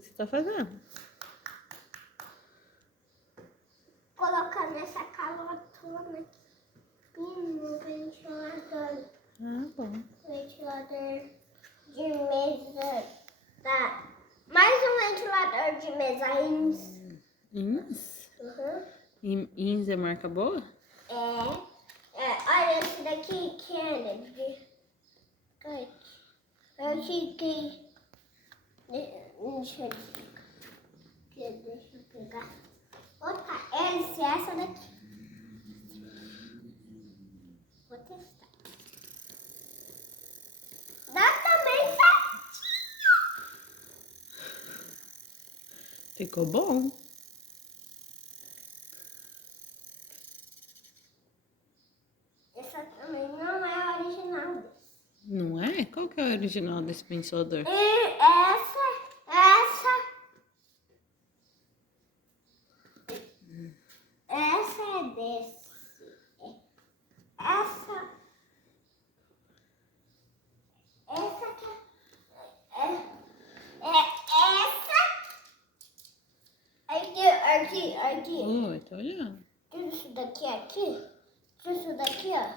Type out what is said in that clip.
que você tá fazendo. Colocando essa calotona aqui no ventilador. Ah, bom. Ventilador de mesa. Tá. Mais um ventilador de mesa INS. INS? Uhum. INS é marca boa? Olha esse daqui, Kennedy. Eu fiquei. Deixa eu pegar. Outra, essa daqui. Vou testar. Dá também certinho. Ficou bom. Essa também não é a original desse. Não é? Qual que é o original desse ventilador? E essa é desse. Essa que é essa. Aqui. Tô olhando. Tudo isso daqui aqui. Tudo isso daqui, ó.